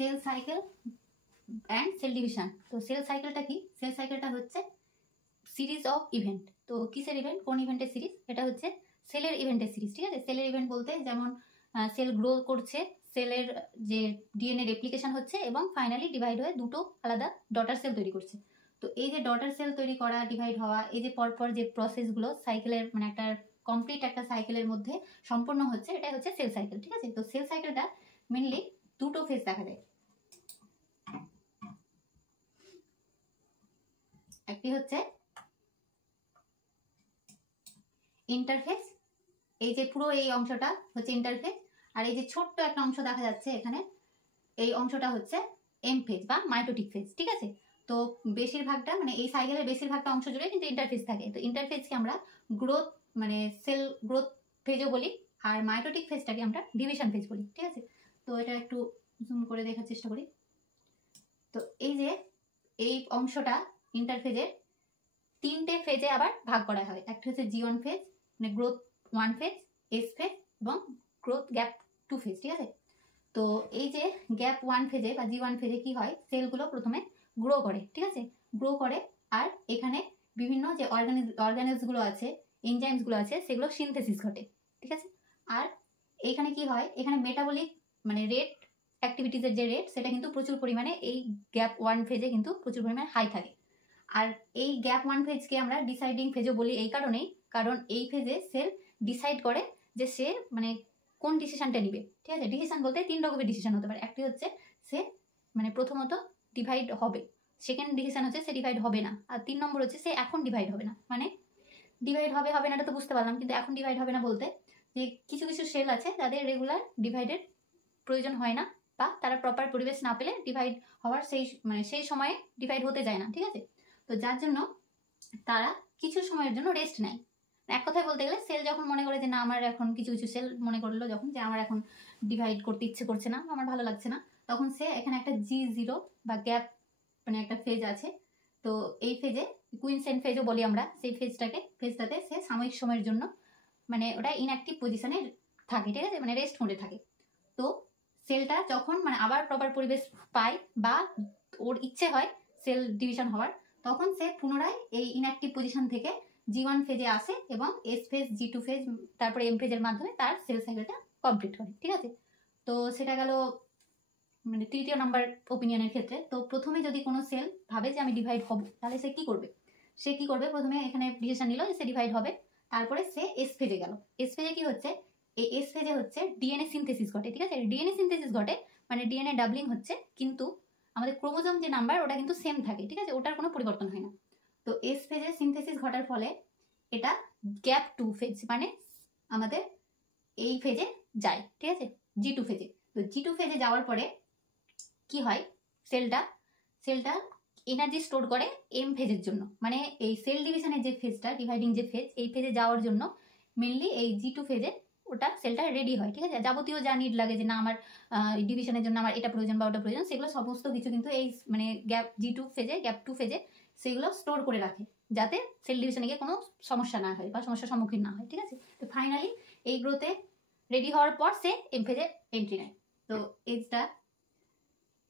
Cell cycle and cell division. তো sell সাইকেলটা কি? সেল সাইকেলটা হচ্ছে সিরিজ অফ ইভেন্ট। তো কিসের ইভেন্ট? কোন ইভেন্টের সিরিজ? এটা হচ্ছে সেলের ইভেন্টের সিরিজ, ঠিক আছে। সেলের ইভেন্ট বলতে যেমন সেল গ্রো করছে, সেলের যে ডিএনএ রেপ্লিকেশন হচ্ছে এবং ফাইনালি ডিভাইড হয়ে দুটো আলাদা ডটার সেল তৈরি করছে। তো এই যে ডটার সেল তৈরি করা, ডিভাইড হওয়া, এই যে পরপর যে প্রসেসগুলো সাইকেলের মানে একটা কমপ্লিট একটা সাইকেলের মধ্যে সম্পূর্ণ হচ্ছে, এটাই হচ্ছে সেল সাইকেল, ঠিক আছে। তো সেল সাইকেলটা মেনলি দুটো ফেজ দেখা যায়। একটি হচ্ছে ইন্টারফেস, এই যে পুরো এই অংশটা হচ্ছে ইন্টারফেস, আর এই যে ছোট্ট একটা অংশ দেখা যাচ্ছে এখানে, এই অংশটা হচ্ছে এম ফেজ বা মাইটোটিক ফেজ, ঠিক আছে। তো বেশিরভাগটা মানে এই সাইকেলের বেশিরভাগটা অংশ জুড়ে কিন্তু ইন্টারফেজ থাকে। তো ইন্টারফেজকে আমরা গ্রোথ মানে সেল গ্রোথ ফেজও বলি, আর মাইটোটিক ফেজটাকে আমরা ডিভিশন ফেজ বলি, ঠিক আছে। তো এটা একটু জুম করে দেখার চেষ্টা করি। তো এই যে এই অংশটা ইন্টারফেজের তিনটে ফেজে আবার ভাগ করা হয়। একটা হচ্ছে G1 ফেজ মানে গ্রোথ 1 ফেজ, এস ফেজ এবং গ্রোথ গ্যাপ 2 ফেজ, ঠিক আছে। তো এই যে গ্যাপ 1 ফেজে বা G1 ফেজে কি হয়, সেলগুলো প্রথমে গ্রো করে, ঠিক আছে, গ্রো করে, আর এখানে বিভিন্ন যে অর্গানিজগুলো আছে, এনজাইমসগুলো আছে, সেগুলো সিনথেসিস ঘটে, ঠিক আছে। আর এইখানে কি হয়, এখানে মেটাবলিক মানে রেট অ্যাক্টিভিটিসের যে রেট, সেটা কিন্তু প্রচুর পরিমাণে এই গ্যাপ 1 ফেজে কিন্তু প্রচুর পরিমাণে হাই থাকে। আর এই গ্যাপ 1 ফেজকে আমরা ডিসাইডিং ফেজও বলি এই কারণেই, কারণ এই ফেজে সেল ডিসাইড করে যে সে মানে কোন ডিসিশনটা নিবে, ঠিক আছে। ডিসিশন বলতে 3 রকমের ডিসিশন হতে পারে। একটি হচ্ছে সে মানে প্রথমত ডিভাইড হবে, সেকেন্ড ডিসিশন হচ্ছে সে ডিভাইড হবে না, আর 3 নম্বর হচ্ছে সে এখন ডিভাইড হবে না। মানে ডিভাইড হবে হবে না এটা তো বুঝতে পারলাম, কিন্তু এখন ডিভাইড হবে না বলতে যে কিছু কিছু সেল আছে যাদের রেগুলার ডিভাইডের প্রয়োজন হয় না, বা তারা প্রপার পরিবেশ না পেলে ডিভাইড হওয়ার সেই সময়ে ডিভাইড হতে যায় না, ঠিক আছে। তো যার জন্য তারা কিছু সময়ের জন্য রেস্ট নেয়। এক কথায় বলতে গেলে সেল যখন মনে করে যে না আমার এখন কিছু কিছু সেল মনে করলো যখন যে আমার এখন ডিভাইড করতে ইচ্ছে করছে না, আমার ভালো লাগছে না, তখন সে এখানে একটা G0 বা গ্যাপ মানে একটা ফেজ আছে। তো এই ফেজে কুইনসেন্ট ফেজও বলি আমরা, সেই ফেজটাতে সে সাময়িক সময়ের জন্য মানে ওটা ইনঅ্যাক্টিভ পজিশনে থাকে, ঠিক আছে, মানে রেস্ট মোডে থাকে। তো সেলটা যখন মানে আবার প্রপার পরিবেশ পায় বা ওর ইচ্ছে হয় সেল ডিভিশন হওয়ার, তখন সে পুনরায় এই ইনঅ্যাক্টিভ পজিশন থেকে G1 ফেজে আসে এবং এস ফেজ, G2 ফেজ, তারপরে এম ফেজের মাধ্যমে তার সেল সাইকেলটা কমপ্লিট করে, ঠিক আছে। তো সেটা গেল মানে তৃতীয় নাম্বার ওপিনিয়নের ক্ষেত্রে। তো প্রথমে যদি কোনো সেল ভাবে যে আমি ডিভাইড হব, তাহলে সে কি করবে? প্রথমে এখানে ডিসিশন নিল যে সে ডিভাইড হবে, তারপরে সে এস ফেজে গেল। এস ফেজে কি হচ্ছে, এই এস ফেজে হচ্ছে ডিএনএ সিনথেসিস ঘটে, ঠিক আছে। ডিএনএ সিনথেসিস ঘটে মানে ডিএনএ ডাবলিং হচ্ছে, কিন্তু আমাদের ক্রোমোজোম যে নাম্বার ওটা কিন্তু সেম থাকে, ঠিক আছে, ওটার কোনো পরিবর্তন হয় না। তো এস ফেজে সিনথেসিস ঘটার ফলে এটা গ্যাপ 2 ফেজ মানে আমাদের এই ফেজে যায়, ঠিক আছে, G2 ফেজে। তো G2 ফেজে যাওয়ার পরে কি হয়, সেলটা এনার্জি স্টোর করে এম ফেজের জন্য, মানে এই সেল ডিভিশনের যে ফেজটা, ডিভাইডিং যে ফেজ, এই ফেজে যাওয়ার জন্য মেনলি এই G2 ফেজে ওটা সেলটা রেডি হয়, ঠিক আছে। যাবতীয় যা নিড লাগে যে না আমার ডিভিশনের জন্য আমার এটা প্রয়োজন বা ওটা প্রয়োজন, সেগুলো সমস্ত কিছু কিন্তু এই মানে গ্যাপ G2 ফেজে, গ্যাপ 2 ফেজে সেগুলো স্টোর করে রাখে, যাতে সেল ডিভিশনে গিয়ে কোনো সমস্যা না হয় বা সমস্যার সম্মুখীন না হয়, ঠিক আছে। তো ফাইনালি এই গ্রোথে রেডি হওয়ার পর সে এম ফেজে এন্ট্রি নেয়। তো এইটা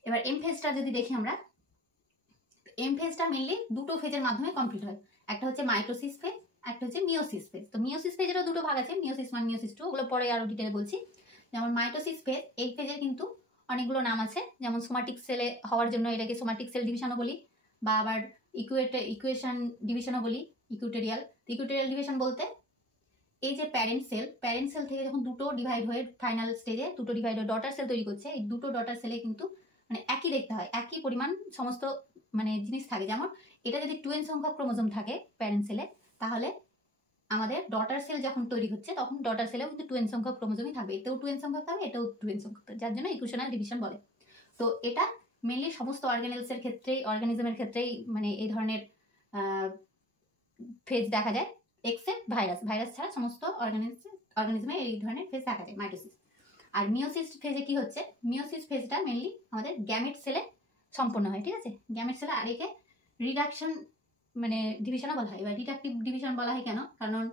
এবার এম ফেজটা যদি দেখি আমরা, এম ফেজটা মেনলি দুটো ফেজের মাধ্যমে কমপ্লিট হয়। একটা হচ্ছে মাইটোসিস ফেজ, একটা হচ্ছে মিওসিস ফেজ। তো মিওসিস ফেজেরও দুটো ভাগ আছে, মিওসিস 1, মিওসিস 2, ওগুলো পরে আরো ডিটেলে বলছি। যেমন মাইটোসিস ফেজ, এই ফেজের কিন্তু অনেকগুলো নাম আছে, যেমন সোমাটিক সেলে হওয়ার জন্য এটাকে সোমাটিক সেল ডিভিশনও বলি, বা আবার ইকুয়েশন ডিভিশনও বলি, ইকুইটোরিয়াল ডিভিশন বলতে এই যে প্যারেন্ট সেল থেকে যখন দুটো ডিভাইড হয়ে ফাইনাল স্টেজে দুটো ডিভাইড হয়ে ডটার সেল তৈরি করছে, এই দুটো ডটার সেলে কিন্তু মানে একই দেখতে হয়, একই পরিমাণ সমস্ত মানে জিনিস থাকে। যেমন এটা যদি 2n সংখ্যক ক্রোমোজোম থাকে প্যারেন্ট সেলে, তাহলে আমাদের ডটার সেল যখন তৈরি হচ্ছে তখন ডটার সেলেও কিন্তু 2n সংখ্যক ক্রোমোজোমই থাকবে, এটাও 2n সংখ্যক থাকবে, এটাও 2n সংখ্যক থাকবে, যার জন্য ইকুয়েশনাল ডিভিশন বলে। তো এটা মেনলি সমস্ত অর্গানিজমের ক্ষেত্রেই মানে এই ধরনের ফেজ দেখা যায়, এক্সেপ্ট ভাইরাস ছাড়া সমস্ত অর্গানিজমে এই ধরনের ফেজ দেখা যায়, মাইটোসিস। আর মিওসিস ফেজে কি হচ্ছে, মিওসিস ফেজটা মেনলি আমাদের গ্যামেট সেলে সম্পন্ন হয়, ঠিক আছে। গ্যামেট সেলে, আর একে রিডাকশন মানে ডিভিশনও বলা হয়, বা রিডাকটিভ ডিভিশন বলা হয় কেন, কারণ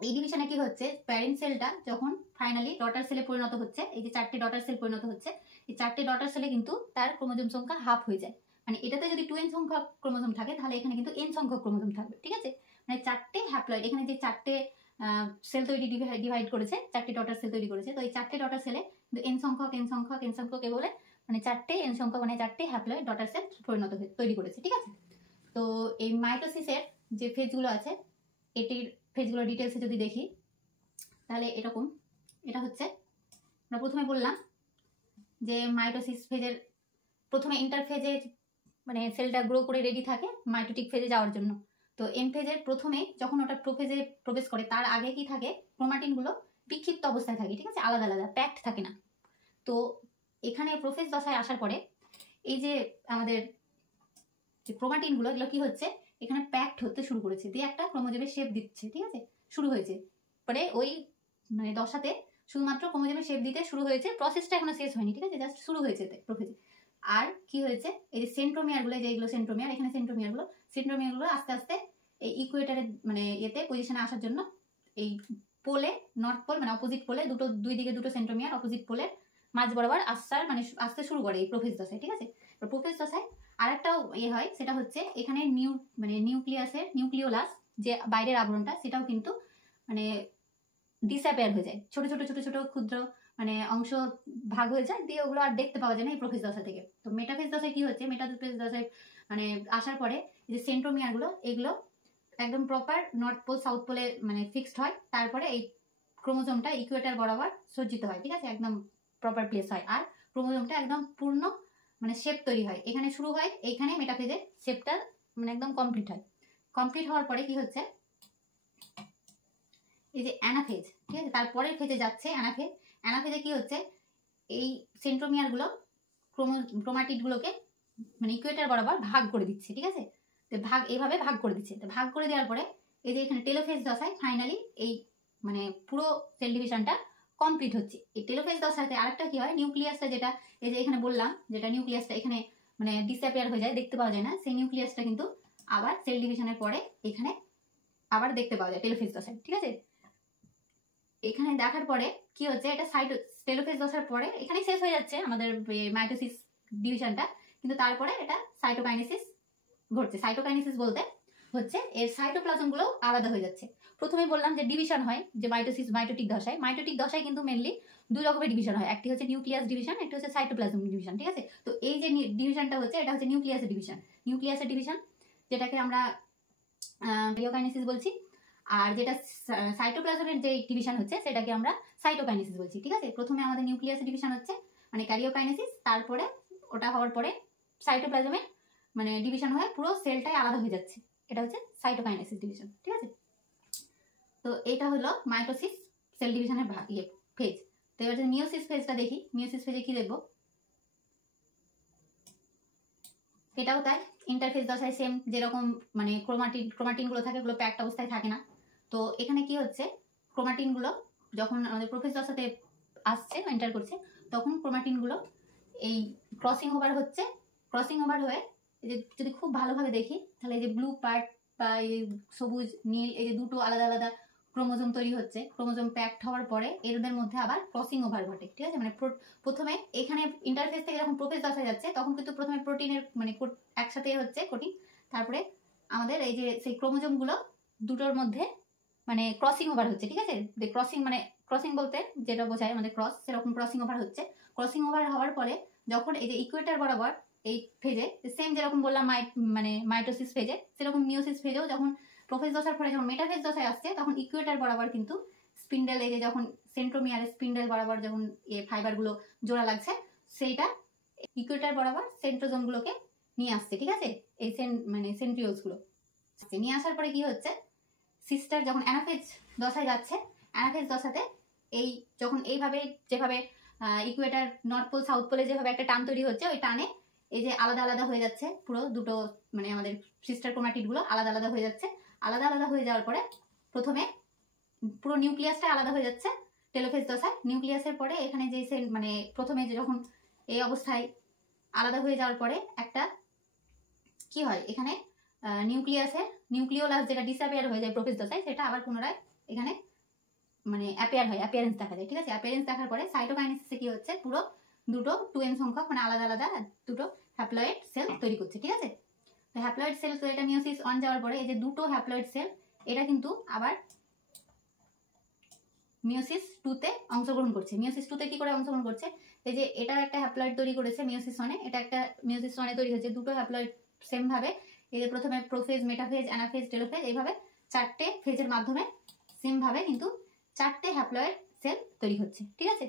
এই ডিভিশনে কি হচ্ছে, প্যারেন্ট সেলটা যখন ফাইনালি ডটার সেলে পরিণত হচ্ছে, এই যে 4টে ডটার সেল পরিণত হচ্ছে, এই 4টে ডটার সেলে কিন্তু তার ক্রোমোজোম সংখ্যা হাফ হয়ে যায়। মানে এটাতে যদি 2n সংখ্যক ক্রোমোজোম থাকে তাহলে এখানে কিন্তু n সংখ্যক ক্রোমোজোম থাকবে, ঠিক আছে। মানে 4টে হ্যাপ্লয়েড, এখানে যে 4টে সেল তৈরি ডিভাইড করেছে, 4টে ডটার সেল তৈরি করেছে, তো এই 4টে ডটার সেলে কিন্তু n সংখ্যক এ বলে মানে 4টে n সংখ্যক মানে 4টে হ্যাপ্লয়েড ডটার সেল তৈরি করেছে, ঠিক আছে। তো এই মাইটোসিসের যে ফেজগুলো আছে, এটির ফেজগুলো ডিটেলসে যদি দেখি তাহলে এরকম, এটা হচ্ছে আমরা প্রথমে বললাম যে মাইটোসিস ফেজের প্রথমে ইন্টারফেজে মানে সেলটা গ্রো করে রেডি থাকে মাইটোটিক ফেজে যাওয়ার জন্য। তো এম ফেজের প্রথমে যখন ওটা প্রোফেজে প্রবেশ করে তার আগে কি থাকে, ক্রোমাটিনগুলো বিক্ষিপ্ত অবস্থায় থাকে, ঠিক আছে, আলাদা আলাদা প্যাকড থাকে না। তো এখানে প্রোফেজ দশায় আসার পরে এই যে আমাদের যে ক্রোমাটিনগুলো এগুলো কি হচ্ছে, এখানে প্যাকড হতে শুরু করেছে, দিয়ে একটা ক্রোমোজোমের শেপ দিচ্ছে, ঠিক আছে, শুরু হয়েছে। পরে ওই মানে দশাতে শুধুমাত্র ক্রোমোজোমের শেপ দিতে শুরু হয়েছে, প্রসেসটা এখনো শেষ হয়নি, ঠিক আছে, জাস্ট শুরু হয়েছে প্রোফেজে। আর কি হয়েছে, এই যে সেন্ট্রোমিয়ারগুলো, যে এগুলো সেন্ট্রোমিয়ার, এখানে সেন্ট্রোমিয়ারগুলো আস্তে আস্তে এই ইকুয়েটারের মানে এতে পজিশনে আসার জন্য এই পোলে, নর্থ পোল মানে অপোজিট পোলে দুই দিকে দুটো সেন্ট্রোমিয়ার অপোজিট পোলের মাঝ বরাবর আসতে শুরু করে এই প্রোফেজ দশায়, ঠিক আছে। প্রোফেজ দশায় আরেকটাও হয়, সেটা হচ্ছে এখানে নিউক্লিওলাস যে বাইরের আবরণটা, সেটাও কিন্তু মানে ডিসঅ্যাপিয়ার হয়ে যায়, ছোট ছোট ছোট ছোট ক্ষুদ্র মানে অংশ ভাগ হয়ে যায়, দিয়ে ওগুলো আর দেখতে পাওয়া যায় না এই প্রোফেজ দশা থেকে। তো মেটাফেজ দশায় কি হচ্ছে, মেটাফেজ দশায় মানে আসার পরে যে সেন্ট্রোমিয়ারগুলো এগুলো একদম প্রপার নর্থ পোল সাউথ পোলে মানে ফিক্সড হয়, তারপরে এই ক্রোমোজোমটা ইকুয়েটার বরাবর সজ্জিত হয়, ঠিক আছে, একদম প্রপার প্লেস হয়, আর ক্রোমোজোমটা একদম পূর্ণ মানে শেপ তৈরি হয়, এখানে শুরু হয়, এইখানে মেটাফেজের শেপটা মানে একদম কমপ্লিট হয়। কমপ্লিট হওয়ার পরে কি হচ্ছে, এই যে অ্যানাফেজ, ঠিক আছে, তারপরের ফেজে যাচ্ছে অ্যানাফেজ। অ্যানাফেজে কি হচ্ছে, এই সেন্ট্রোমিয়ারগুলো ক্রোমাটিডগুলোকে মানে ইকুয়েটার বরাবর ভাগ করে দিচ্ছে, ঠিক আছে, তো এইভাবে ভাগ করে দিচ্ছে। তো ভাগ করে দেওয়ার পরে এই যে এখানে টেলোফেজ দশায় ফাইনালি এই মানে পুরো সেল ডিভিশনটা কমপ্লিট হচ্ছে। এই টেলোফেজ দশাতে আরেকটা কি হয়, নিউক্লিয়াসটা যেটা এই যে এখানে বললাম, যেটা নিউক্লিয়াসটা এখানে মানে ডিসঅ্যাপিয়ার হয়ে যায়, দেখতে পাওয়া যায় না, সেই নিউক্লিয়াসটা কিন্তু আবার সেল ডিভিশনের পরে এখানে আবার দেখতে পাওয়া যায় টেলোফেজ দশায়, ঠিক আছে। এখানে দেখার পরে কি হচ্ছে, এটা টেলোফেজ দশার পরে এখানেই শেষ হয়ে যাচ্ছে আমাদের মাইটোসিস ডিভিশনটা, কিন্তু তারপরে এটা সাইটোকাইনেসিস ঘটছে। সাইটোকাইনেসিস বলতে হচ্ছে এর সাইটোপ্লাজমগুলো আলাদা হয়ে যাচ্ছে। প্রথমে বললাম যে ডিভিশন হয়, যে মাইটোটিক দশায় কিন্তু মেনলি দুই রকমের ডিভিশন হয়, একটি হচ্ছে নিউক্লিয়াস ডিভিশন, একটি হচ্ছে সাইটোপ্লাজম ডিভিশন, ঠিক আছে। তো এই যে ডিভিশনটা হচ্ছে, এটা হচ্ছে নিউক্লিয়াসের ডিভিশন, যেটাকে আমরা ক্যারিওকাইনেসিস বলছি, আর যেটা সাইটোপ্লাজমের যে ডিভিশন হচ্ছে সেটাকে আমরা সাইটোকাইনেসিস বলছি, ঠিক আছে। প্রথমে আমাদের নিউক্লিয়াসের ডিভিশন হচ্ছে মানে ক্যারিওকাইনেসিস, তারপরে ওটা হওয়ার পরে সাইটোপ্লাজমের মানে ডিভিশন হয়ে পুরো সেলটাই আলাদা হয়ে যাচ্ছে, এটা হচ্ছে সাইটোকাইনেসিস ডিভিশন, ঠিক আছে। তো এটা হলো মাইটোসিস সেল ডিভিশনের ফেজ। তো এবার যদি মিওসিস ফেজটা দেখি, মিওসিস ফেজে কি দেখবো, এটাও তাই, ইন্টারফেজ দশায় সেম যেরকম মানে ক্রোমাটিনগুলো থাকে, ওগুলো প্যাকড অবস্থায় থাকে না। তো এখানে কি হচ্ছে, ক্রোমাটিনগুলো যখন আমাদের প্রোফেজ দশাতে আসছে এন্টার করছে, তখন ক্রোমাটিনগুলো এই ক্রসিং ওভার হচ্ছে, ক্রসিং ওভার হয়ে এই যে যদি খুব ভালোভাবে দেখি তাহলে এই যে ব্লু পার্ট বা এই সবুজ নীল এই যে দুটো আলাদা আলাদা ক্রোমোজোম তৈরি হচ্ছে, ক্রোমোজোম প্যাকড হওয়ার পরে এদের মধ্যে আবার ক্রসিং ওভার ঘটে, ঠিক আছে। মানে প্রথমে এখানে ইন্টারফেস থেকে যখন প্রোফেজ দশায় যাচ্ছে তখন কিন্তু প্রথমে প্রোটিনের মানে একসাথে হচ্ছে কোটিং, তারপরে আমাদের এই যে সেই ক্রোমোজোমগুলো দুটোর মধ্যে মানে ক্রসিং ওভার হচ্ছে, ঠিক আছে। ক্রসিং বলতে যেটা বোঝায় আমাদের ক্রস, সেরকম ক্রসিং ওভার হচ্ছে। ক্রসিং ওভার হওয়ার পরে যখন এই যে ইকুয়েটার বরাবর এই ফেজে সেম যেরকম বললাম মানে মাইটোসিস ফেজে, সেরকম মিওসিস ফেজেও যখন প্রোফেজ দশার পরে যখন মেটাফেজ দশায় আসছে তখন ইকুয়েটার বরাবর কিন্তু স্পিন্ডেল, এই যে যখন সেন্ট্রোমিয়ারের স্পিন্ডেল বরাবর যখন ফাইবারগুলো জোড়া লাগছে, সেইটা ইকুয়েটার বরাবর সেন্ট্রোজোমগুলোকে নিয়ে আসছে, ঠিক আছে, এই সেন্ট্রিওলসগুলো নিয়ে আসার পরে কি হচ্ছে, সিস্টার যখন অ্যানাফেজ দশায় যাচ্ছে, অ্যানাফেজ দশাতে এই যখন এইভাবে যেভাবে ইকুয়েটার নর্থ পোল সাউথ পোলে যেভাবে একটা টান তৈরি হচ্ছে, ওই টানে এই যে আলাদা আলাদা হয়ে যাচ্ছে পুরো দুটো মানে আমাদের সিস্টার ক্রোমাটিডগুলো আলাদা আলাদা হয়ে যাচ্ছে। আলাদা আলাদা হয়ে যাওয়ার পরে প্রথমে পুরো নিউক্লিয়াসটা আলাদা হয়ে যাচ্ছে টেলোফেজ দশায়। নিউক্লিয়াসের পরে এখানে যে মানে প্রথমে যখন এই অবস্থায় আলাদা হয়ে যাওয়ার পরে একটা কি হয়, এখানে নিউক্লিওলাস যেটা ডিসঅ্যাপিয়ার হয়ে যায় প্রোফেজ দশায়, সেটা আবার পুনরায় এখানে মানে অ্যাপিয়ারেন্স দেখা যায়, ঠিক আছে। অ্যাপিয়ারেন্স দেখার পরে সাইটোকাইনেসিসে কি হচ্ছে, পুরো দুটো 2n সংখ্যক মানে আলাদা আলাদা দুটো হ্যাপ্লয়েড সেল তৈরি করছে, ঠিক আছে। তো হ্যাপ্লয়েড সেল, তো এটা মিওসিস 1 যাওয়ার পরে এই যে দুটো হ্যাপ্লয়েড সেল এটা কিন্তু আবার মিওসিস 2 তে অংশগ্রহণ করছে। মিওসিস 2 তে কি করে অংশগ্রহণ করছে, এই যে এটা একটা হ্যাপ্লয়েড তৈরি করেছে মিওসিস 1 এ, এটা একটা মিওসিস 1 এ তৈরি হচ্ছে, দুটো হ্যাপ্লয়েড সেম ভাবে এই যে প্রথমে প্রোফেজ, মেটাফেজ, অ্যানাফেজ, টেলোফেজ এইভাবে 4টে ফেজের মাধ্যমে সেম ভাবে কিন্তু 4টে হ্যাপ্লয়েড সেল তৈরি হচ্ছে, ঠিক আছে।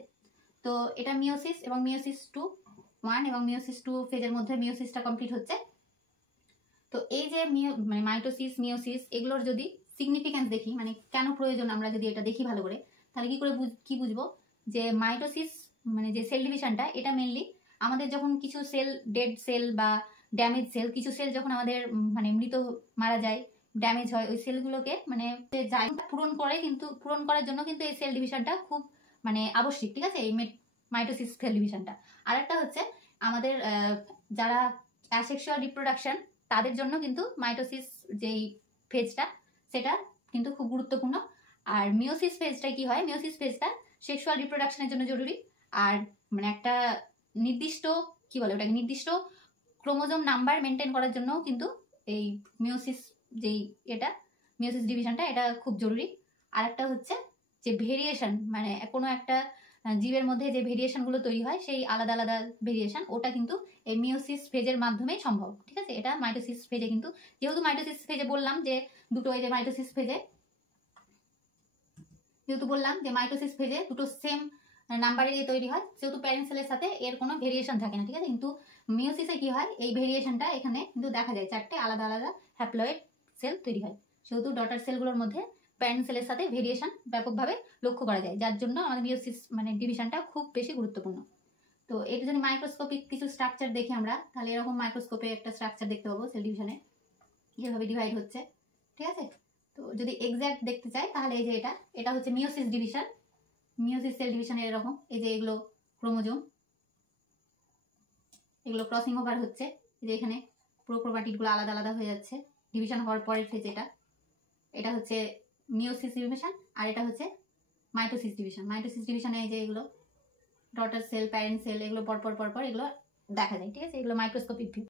তো এটা মিওসিস এবং মিওসিস 1 এবং মিওসিস 2 ফেজের মধ্যে মিওসিসটা কমপ্লিট হচ্ছে। তো এই যে মানে মাইটোসিস, মিওসিস এগুলোর যদি সিগনিফিক্যান্স দেখি, মানে কেন প্রয়োজন আমরা যদি এটা দেখি ভালো করে, তাহলে কি করে কি বুঝবো যে মাইটোসিস মানে যে সেল ডিভিশনটা এটা মেনলি আমাদের যখন কিছু সেল ডেড সেল বা ড্যামেজ সেল, কিছু সেল যখন আমাদের মানে মৃত মারা যায়, ড্যামেজ হয়, ওই সেলগুলোকে মানে যায় পূরণ করে, কিন্তু পূরণ করার জন্য কিন্তু এই সেল ডিভিশনটা খুব মানে আবশ্যিক, ঠিক আছে, এই মাইটোসিস সেল ডিভিশনটা। আর একটা হচ্ছে আমাদের যারা অ্যাসেক্সুয়াল রিপ্রোডাকশন তাদের জন্য কিন্তু মাইটোসিস যেই ফেজটা সেটা কিন্তু খুব গুরুত্বপূর্ণ। আর মিওসিস ফেজটা কি হয়, মিওসিস ফেজটা সেক্সুয়াল রিপ্রোডাকশনের জন্য জরুরি। আর মানে একটা নির্দিষ্ট কি বলে ওটাকে, নির্দিষ্ট ক্রোমোজোম নাম্বার মেনটেন করার জন্য কিন্তু এই মিওসিস যেই এটা মিওসিস ডিভিশনটা এটা খুব জরুরি। আর একটা হচ্ছে যে ভেরিয়েশন, মানে কোনো একটা জীবের মধ্যে যে ভেরিয়েশনগুলো তৈরি হয় সেই আলাদা আলাদা ভেরিয়েশন, ওটা কিন্তু এই মিওসিস ফেজের মাধ্যমেই সম্ভব, ঠিক আছে। এটা মাইটোসিস ফেজে কিন্তু, যেহেতু মাইটোসিস ফেজে বললাম যে দুটো, এই যে মাইটোসিস ফেজে যেহেতু বললাম যে মাইটোসিস ফেজে দুটো সেম নাম্বারের তৈরি হয়, সেহেতু প্যারেন্ট সেলের সাথে এর কোনো ভেরিয়েশন থাকে না, ঠিক আছে। কিন্তু মিওসিসে কি হয়, এই ভেরিয়েশনটা এখানে কিন্তু দেখা যায়, 4টে আলাদা আলাদা হ্যাপ্লয়েড সেল তৈরি হয়, সেহেতু ডটার সেলগুলোর মধ্যে প্যারেন্ট সেলের সাথে ভেরিয়েশন ব্যাপকভাবে লক্ষ্য করা যায়, যার জন্য আমাদের মিওসিস মানে ডিভিশনটা খুব বেশি গুরুত্বপূর্ণ। তো এটা যদি মাইক্রোস্কোপিক কিছু স্ট্রাকচার দেখি আমরা, তাহলে এরকম মাইক্রোস্কোপে একটা স্ট্রাকচার দেখতে পাবো সেল ডিভিশনে, যেভাবে ডিভাইড হচ্ছে, ঠিক আছে। তো যদি এক্স্যাক্ট দেখতে চাই তাহলে এই যে এটা হচ্ছে মিওসিস ডিভিশন, মিওসিস সেল ডিভিশনের এরকম, এই যে এগুলো ক্রোমোজোম, এগুলো ক্রসিং ওভার হচ্ছে, এই যে এখানে পুরো ক্রোমাটিডগুলো আলাদা আলাদা হয়ে যাচ্ছে ডিভিশন হওয়ার পরের ফেজ। এটা হচ্ছে মিওসিস ডিভিশন, আর এটা হচ্ছে মাইটোসিস ডিভিশন। মাইটোসিস ডিভিশনে এই যে এগুলো ডটার সেল, প্যারেন্ট সেল এগুলো পরপর এগুলো দেখা যায়, ঠিক আছে। এগুলো মাইক্রোস্কোপিক ভিউ।